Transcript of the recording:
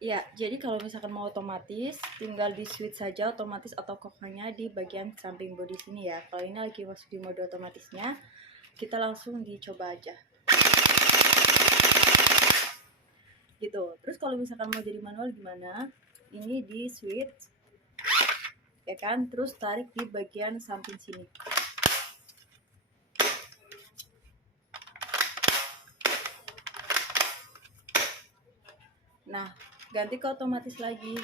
Ya, jadi kalau misalkan mau otomatis, tinggal di switch saja otomatis atau kokangnya di bagian samping bodi sini ya. Kalau ini lagi masuk di mode otomatisnya, kita langsung dicoba aja. Gitu. Terus kalau misalkan mau jadi manual gimana? Ini di switch, ya kan? Terus tarik di bagian samping sini. Nah, ganti ke otomatis lagi.